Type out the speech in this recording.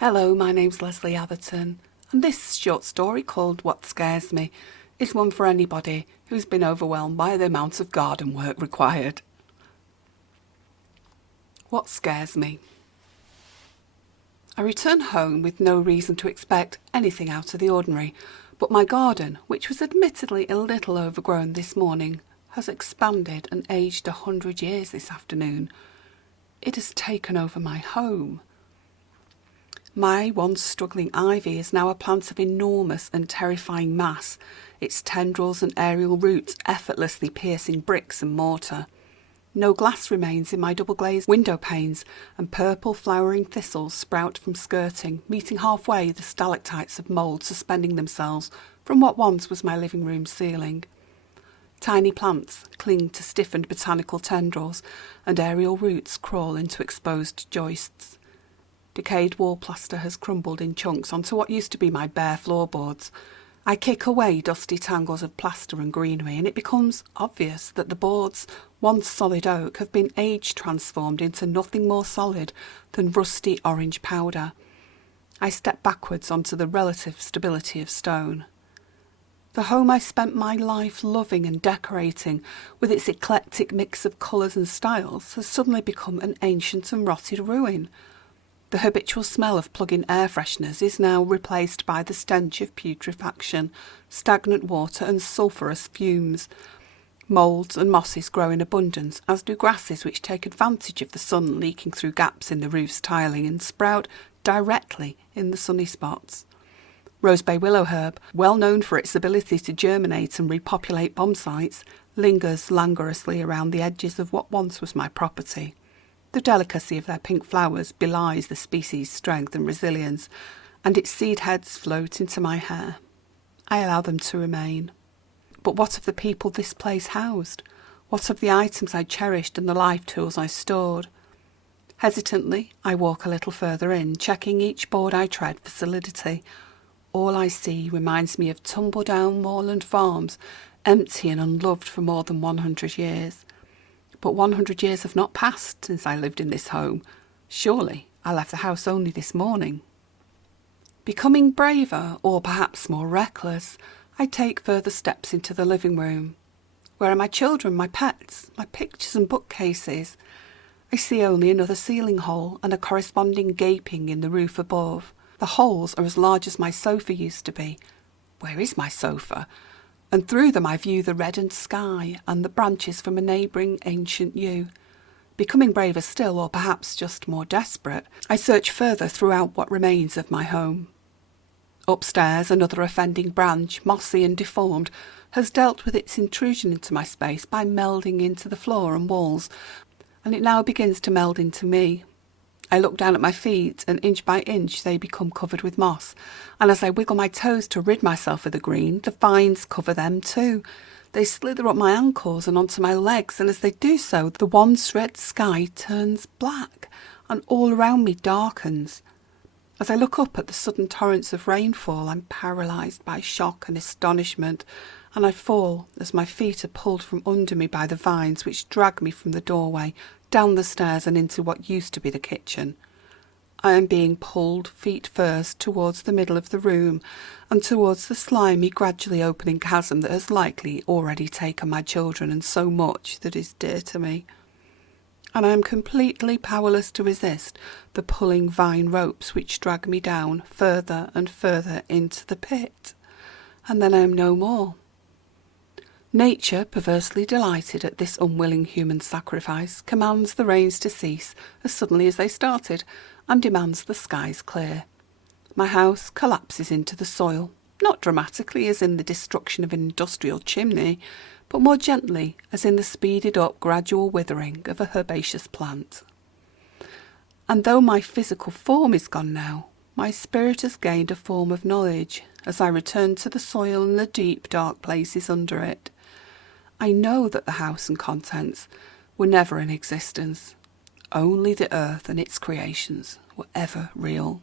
Hello, my name's Lesley Atherton, and this short story called What Scares Me is one for anybody who's been overwhelmed by the amount of garden work required. What scares me? I return home with no reason to expect anything out of the ordinary, but my garden, which was admittedly a little overgrown this morning, has expanded and aged 100 years this afternoon. It has taken over my home. My once struggling ivy is now a plant of enormous and terrifying mass, its tendrils and aerial roots effortlessly piercing bricks and mortar. No glass remains in my double-glazed window panes, and purple flowering thistles sprout from skirting, meeting halfway the stalactites of mould suspending themselves from what once was my living room ceiling. Tiny plants cling to stiffened botanical tendrils, and aerial roots crawl into exposed joists. Decayed wall plaster has crumbled in chunks onto what used to be my bare floorboards. I kick away dusty tangles of plaster and greenery, and it becomes obvious that the boards, once solid oak, have been age transformed into nothing more solid than rusty orange powder. I step backwards onto the relative stability of stone. The home I spent my life loving and decorating, with its eclectic mix of colours and styles, has suddenly become an ancient and rotted ruin. The habitual smell of plug-in air fresheners is now replaced by the stench of putrefaction, stagnant water and sulphurous fumes. Moulds and mosses grow in abundance, as do grasses which take advantage of the sun leaking through gaps in the roof's tiling and sprout directly in the sunny spots. Rosebay willow herb, well known for its ability to germinate and repopulate bomb sites, lingers languorously around the edges of what once was my property. The delicacy of their pink flowers belies the species' strength and resilience, and its seed heads float into my hair. I allow them to remain. But what of the people this place housed? What of the items I cherished and the life tools I stored? Hesitantly, I walk a little further in, checking each board I tread for solidity. All I see reminds me of tumble-down moorland farms, empty and unloved for more than 100 years. But 100 years have not passed since I lived in this home. Surely I left the house only this morning. Becoming braver, or perhaps more reckless, I take further steps into the living room. Where are my children, my pets, my pictures and bookcases? I see only another ceiling hole and a corresponding gaping in the roof above. The holes are as large as my sofa used to be. Where is my sofa? And through them I view the reddened sky and the branches from a neighbouring ancient yew. Becoming braver still, or perhaps just more desperate, I search further throughout what remains of my home. Upstairs, another offending branch, mossy and deformed, has dealt with its intrusion into my space by melding into the floor and walls, and it now begins to meld into me. I look down at my feet, and inch by inch they become covered with moss, and as I wiggle my toes to rid myself of the green, the vines cover them too. They slither up my ankles and onto my legs, and as they do so, the once red sky turns black, and all around me darkens. As I look up at the sudden torrents of rainfall, I'm paralysed by shock and astonishment, and I fall as my feet are pulled from under me by the vines which drag me from the doorway, down the stairs and into what used to be the kitchen. I am being pulled feet first towards the middle of the room, and towards the slimy, gradually opening chasm that has likely already taken my children and so much that is dear to me. And I am completely powerless to resist the pulling vine ropes which drag me down further and further into the pit. And then I am no more. Nature, perversely delighted at this unwilling human sacrifice, commands the rains to cease as suddenly as they started, and demands the skies clear. My house collapses into the soil, not dramatically as in the destruction of an industrial chimney, but more gently as in the speeded up gradual withering of a herbaceous plant. And though my physical form is gone now, my spirit has gained a form of knowledge as I return to the soil and the deep dark places under it. I know that the house and contents were never in existence. Only the earth and its creations were ever real.